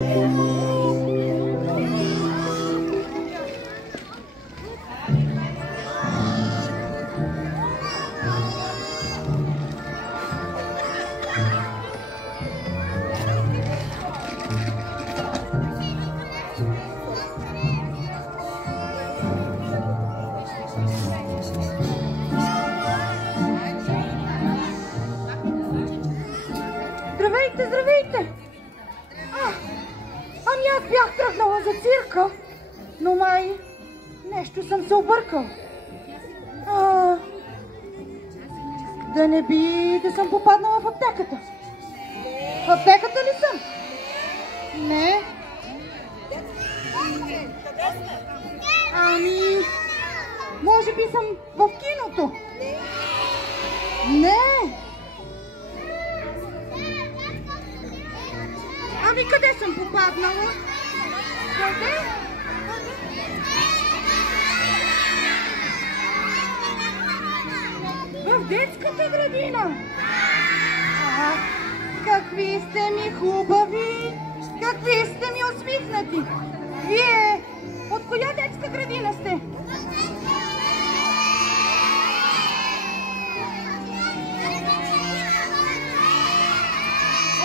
Здравейте, здравейте! Ами аз бях тръгнала за цирка, но май нещо съм се объркал. Да не би да съм попаднала в аптеката. В аптеката ли съм? Не. Ами, може би съм в киното. Не. Ами къде съм попаднала? Къде? В детската градина. Какви сте ми хубави, какви сте ми усмихнати. Вие от коя детска градина сте?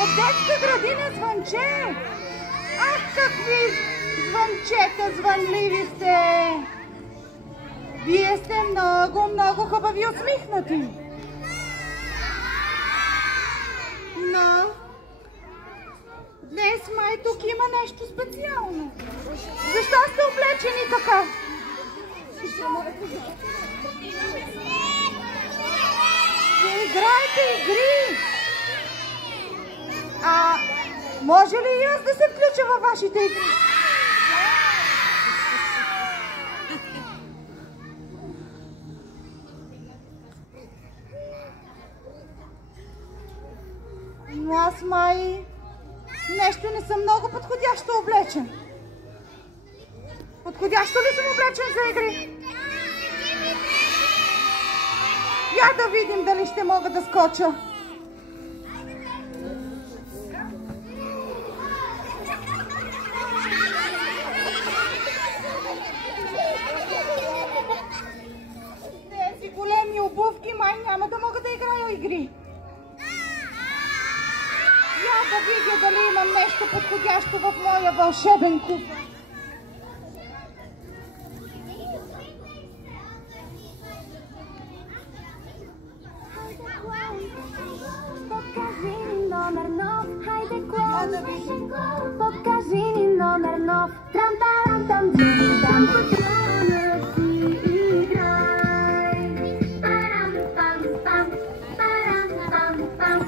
От детска градина Звънче! Ах, какви звънчета звънливи сте! Вие сте много, много хубави и усмихнати. Но днес май тук има нещо специално. Защо сте облечени така? Играйте игри! Може ли и аз да се включа във вашите игри? Но аз май нещо не съм много подходящо облечен. Подходящо ли съм облечен за игри? Я да видим дали ще мога да скоча. Тези големи обувки май няма да мога да играя игри. Я да видя дали имам нещо подходящо в моя вълшебен куфар. Покажи ни номер нов, хайде клоун. Покажи ни номер нов. Трам-тарам-там, там патронът си играй. Парам-пам-пам, парам-пам-пам.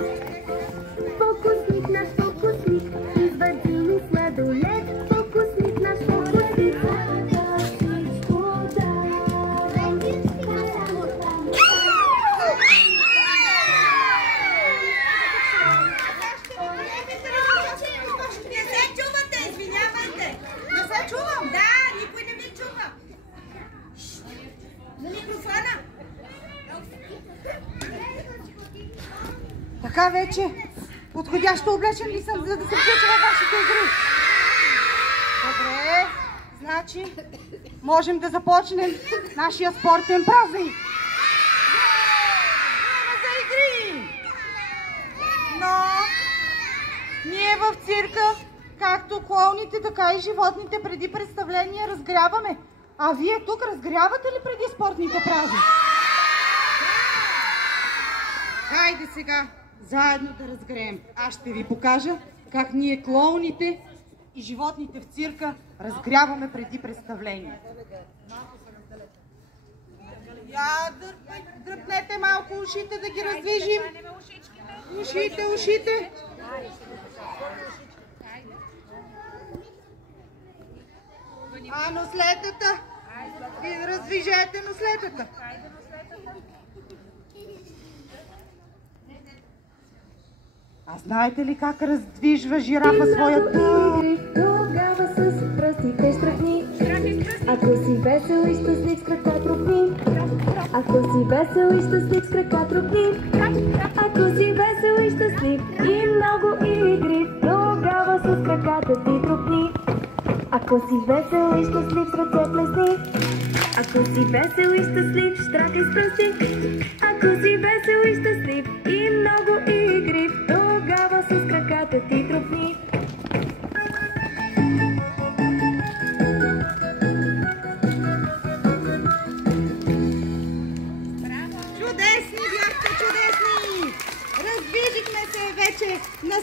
Фокусник наш фокусник, извади ми сладолет. Фокусник наш фокусник, всичко дай. Не се чувате, извинявайте. Не се чувам. Да, никой не ми чува. На микрофона. Така вече подходящо облечен ли съм, за да се включа във вашите игри? Добре, значи можем да започнем нашия спортен празник. Време за игри! Но ние в цирка, както клоуните, така и животните преди представление разгряваме. А вие тук разгрявате ли преди спортните празници? Хайде сега заедно да разгреем. Аз ще ви покажа как ние клоуните и животните в цирка разгряваме преди представление. Я дръпнете малко ушите да ги раздвижим. Ушите, ушите. Нослетата. И раздвижете нослетата. А знаете ли как раздвижва жирафа своя тъм? Тогава с пръстите штръкни. Ако си весел и щастлив, с крака трупни. Ако си весел и щастлив, с крака трупни. Ако си весел и щастлив и много игри, тогава тогава с краката ти тропни. Ако си весел и щастлив, с ръце плесни. Ако си весел и щастлив, штракай с пръсти. Ако си весел и щастлив и много игрив, тогава с краката ти тропни. Чудесни бяхте, чудесни! Разбижихме се вече на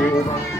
Let's